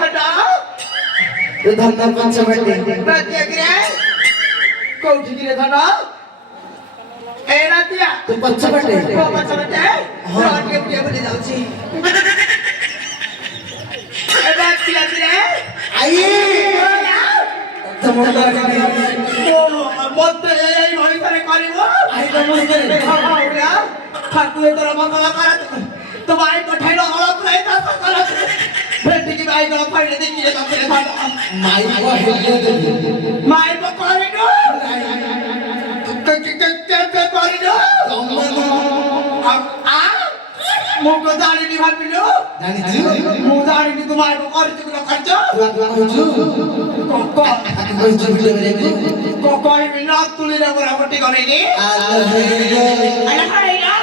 खड़ा तो धंधा पंचवटी नातिया गिरे कोठी गिरे धना ए नातिया तो पंचवटी को पंचवटी रात के पिया बने जाउची ए नातिया गिरे आई तमोटा ओ मत এই ভয়ঙ্করে করিব आई तमोटा হাওড়া ঠাকুর তোর মঙ্গল করত তোমায় পঠাইলো হলপ নাই তা সকল ভেটি কি ভাই গলা ফাইলে দেখি রে তবে ভালো माई को हेल्ले दे মাই তো করিনো কে করিনো আ মুখ জানিনি ভাবিলো जानी जी মুখ জানিনি তোমায় করছি কি করছ तू कहजू कहजू वीडियो मेरे को কই মিনা তুলি রে বরাবটি করেনি আরে হাইলা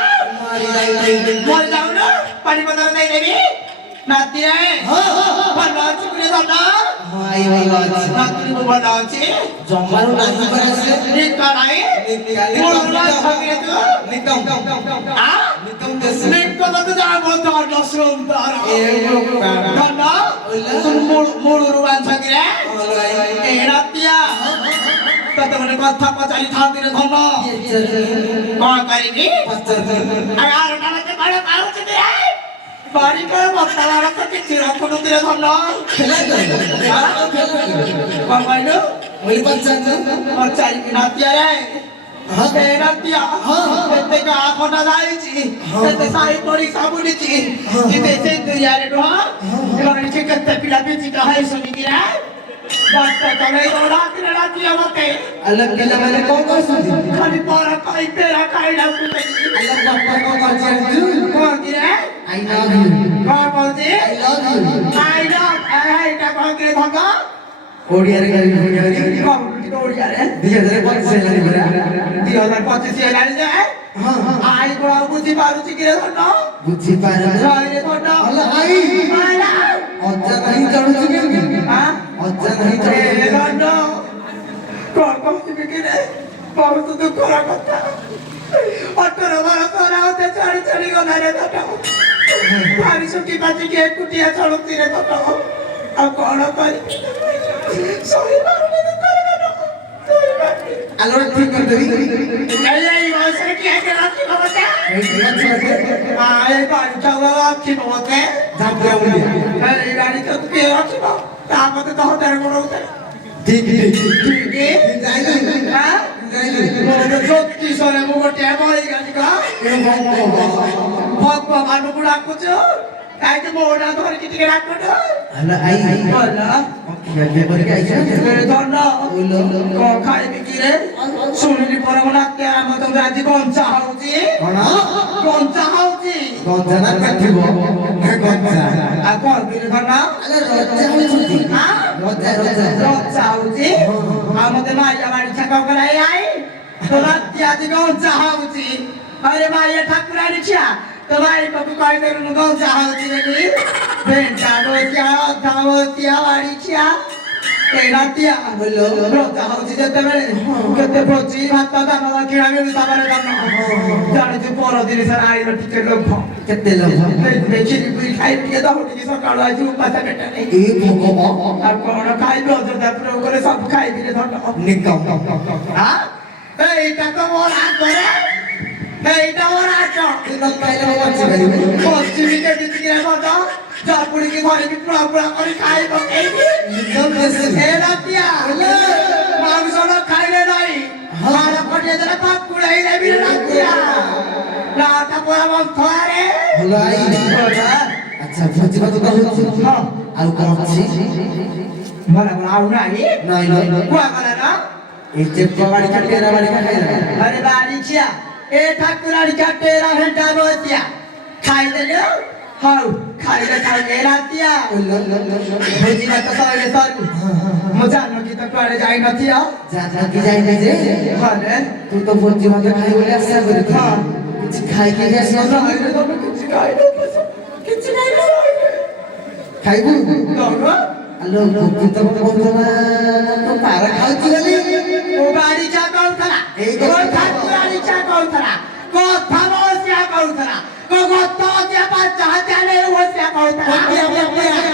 मारी लाई মর যাও না পানি বদল নেই দেবি নাতি রে ভালো আছি করে দাও না हां ये वाला নাতি को ভালো আছি जम्बारो नाही करासे নিকা নাই মোরলা থাকে তো निकम আ निकम कैसे নিকা তো যা বলতো আর দশম তার ए না মোড়ুরু বান থাকে রে এ নাতিয়া তত মানে কথা পচাই থাক দিলে ধন কোন করিনি আর আর নাতে বাড়া পাউছে রে বাড়ি কে বস্তালা রাখতে কিছু রাখুন দিলে ধন खेला কোন কইলো ওই বাচ্চা পচাই নাতিয়া রে हां এ নাতিয়া এতে কা কোনা যাইছি এতে সাই পরি সাবুনিছি এতে সেতে ইয়ারে ডো এবার ঠিক করতে পিলা পিছি কা হাই শুনি দিরা বাচ্চা চলে তো রাতে নাতিয়া মতে अलग केला मैंने कौन कौन सुनी খালি পড়া কাই পেরা কাই না কুতে अलग बात को कौन चाहती কোন দিরে आई लव यू কোন বলছি I love you I love এটা কোন দিরে ভাগা ओडिया रे गाड़ी ओडिया रे কোন ওড়িয়া রে 2025 से लानी बरा 2025 এ লাইছে हां हां আই গোয়া বুঝি পারুছি কি রে ধন बुझी पारा জয় রে ধন अल्लाह आई আলা অজ্জা नहीं चढ़ू के হ্যাঁ অজ্জা नहीं এ चढ़ू ধন কোন কইবি কি রে বহুত দুঃখর কথা অটর বড় করা হতে ছাড়ি ছাড়ি গলা রে ধন ভারি সুখী বাজি কে কুটিয়া চলতি রে ধন আর কোন করি সরি মারুনি তো করে না তুই বাকি আলোর ঠিক করে দেবি এই বয়সে কি আছে রাখি বাবাতে এই বাচ্চা কে আয় বাড়ি চাওয়া রাখি বাবাতে যাত্রা বলি এই গাড়ি তো কে রাখি বাবা তার মধ্যে তো হতে রে কোনো হতে ঠিক ঠিক কি যাই না হ্যাঁ যাই না মোদের সত্যি সরে মোটে বই গাড়ি কা ভগবান মানুষ রাখছো তাই যে মোড়া ধরে কি টিকে রাখছো না হ্যালো আই বলা খেলবে করে আইছে মেরে ধন্য বললো ক খাইবি কি রে শুনিলি পরে মনে কে আমার তো রাজি গঞ্জা হউছি কোন গঞ্জা হউছি গঞ্জা না কাটিব হ্যাঁ গঞ্জা আর কোন বিলে ধন্য আরে রজ্জা হইছি হ্যাঁ রজ্জা রজ্জা গঞ্জা হউছি আমাদের মাইয়া বাড়ি থাকা করে আই তো রাতি আজ গঞ্জা হউছি আরে মাইয়া ঠাকুরানি ছিয়া তো ভাই বাবু কই দেন গঞ্জা হউছি নাকি বেটা গঞ্জা ধাওতিয়া বাড়ি ছিয়া এই রাতিয়া বললো গঞ্জা হউছি যেতেবেলে কেতে প্রচি ভাত দানা কিনা মিলি তাবারে দানা জানি যে পরদিন স্যার আইলো টিকে লোভ কেতে লোভ দেখি বুই খাই পিয়ে দাও টিকে সকাল আজ পাতা বেটা নেই এই ভগবান আর কোন খাইবে অযোধ্যা প্রয়োগ করে সব খাইবি রে ধন্য নিকম হ্যাঁ এইটা তো মোর হাত ধরে এইটা মোর হাত তুই না পাইলে বাচ্চা গাইবে পশ্চিমীকে বিচিকে বলো জাপুড়িকে ঘরে পুরা পুরা করে খাইব নিকম দেশে এ রাতিয়া মাংস না খাইলে নাই মারা পড়ে যারা পাক কুড়াই নেবি রাতিয়া রাতা পোড়া বন্ধ আরে হলো আই আচ্ছা ভোজি কত হচ্ছে আর কোন আছে বলা বলা আউ নাই নাই নাই কুয়া বলা না এই যে বাড়ি কাটে না বাড়ি কাটে না আরে বাড়ি ছিয়া এ ঠাকুরানি কাটে রাহেটা বতিয়া খাই দিলো হাউ খাইলে খাইলে রাতিয়া ভোজি ভাত সবাই সরু মজা নকি তো করে যাই নতিয়া যা যা কি যাই না যে হলে তুই তো ভোজি ভাত খাই বলে আশা করি কিছু খাই কি যাস না সবাই তো কিছু খাই না কিছু খাই না খাইবু দৌড় আলো তুই তো বলতো না তো পারা খাওছি বলি ও বাড়ি চা কৌথরা এই ও ঠাকুরানি চা কৌথরা কথা বসিয়া কৌথরা কগত দিয়া বাচ্চা হাতে ও সিয়া কৌথরা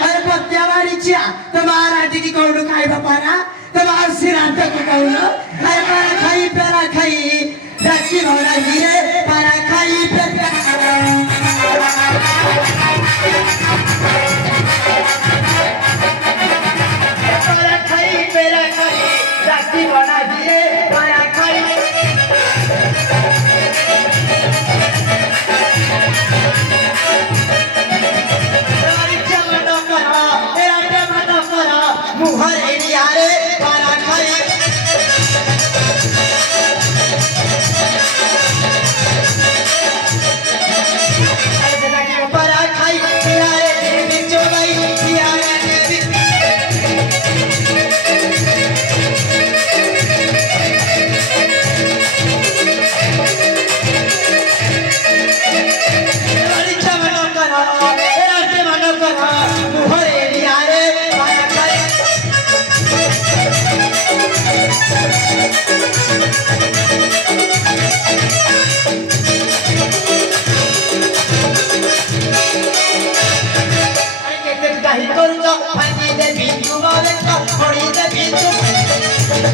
আরে পতিয়া বাড়ি চা मुहर एरियारे पारा खाई ऐसे लगे पारा खाई यारे देवी चोलाई यारे देवी परीक्षा मनो करा रास्ते मनो करा मुहर एरियारे पारा खाई काही करूचा फांदी दे बिंदू मारे का पडी दे बिंदू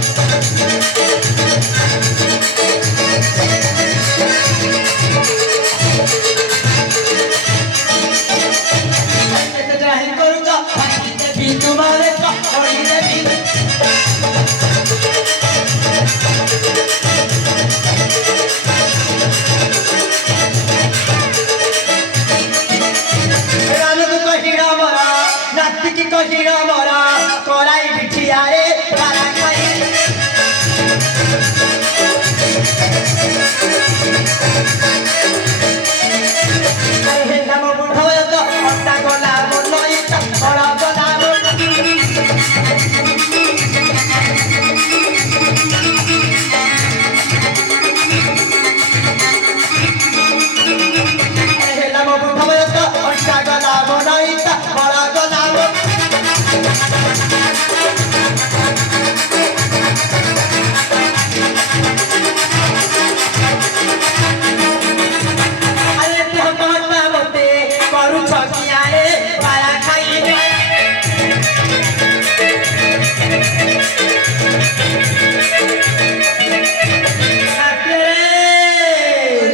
काही करूचा फांदी दे बिंदू मारे का पडी दे बिंदू रानू कहिरा मरा नाती की कहिरा मरा कोलाई बिठिया रे पारा खाई अरे नाम बुढ़ावे तो अट्टा गोला बोलइता बड़ा गोला अरे नाम बुढ़ावे तो अट्टा गोला बोलइता बड़ा गोला अरे तू कहता मते करू छकिया रे पारा खाई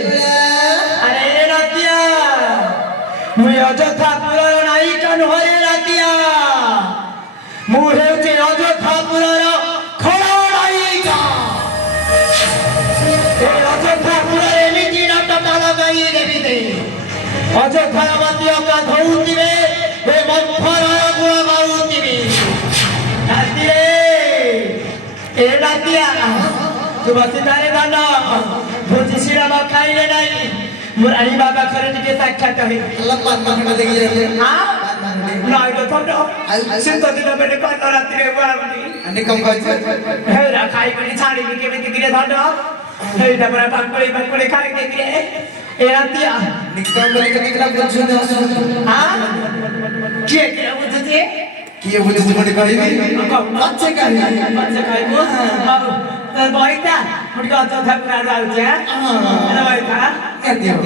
अरे रातिया मुई अଯଥା ପୁରର ନାୟିକା ନୁହଁରେ ରାତିଆ ମୁଁ ହେଉଛି ଅଯଥା ପୁରର ଖଳନାୟିକା ଏ ଅଯଥା ପୁରରେ ଏମିତି ନାଟକ ଲଗାଇ ଦେବି ଦେ ଅଯଥାର ମଧ୍ୟ ଗାଧଉଥିବେ ଏ ମନ୍ଥରର ଗୁଣ ଗାଉଥିବେ ରାତିରେ ଏ ରାତିଆ ତୁ ବସିଥାରେ ଧନ ଭୋଜି ଶିରାମ ଖାଇଲେ ନାହିଁ ମୁଁ ରାଣୀ ବାବା ଘରେ ଟିକେ ସାକ୍ଷାତ ହେଇ Allah pan lagi ya. ନାଇଁ ତ ଥଣ୍ଡ ଶୀତ ଦିନ ବେଲେ କଣ ରାତିରେ ବୁଆବୁଲି Ani kamu kaji. ହେରା ଖାଇକରି ଛାଡ଼ିବି କେମିତି କିରେ ଥଣ୍ଡ ହେଇଟା ପରା ପାକୁଳି ଖାଇ ଦେଇକିରେ ଏ ରାତିଆ Nikam balik ke kita bujuk କିଏ କିଏ ବୁଝୁଛି Kia bujuk cuma dikali. Baca kali. ଖାଇବୁ ହଉ ବଇତା ମୁଁ ଟିକେ ଅଯଥା ପୁରା ଯାଉଛି ବଇତା Ngerti.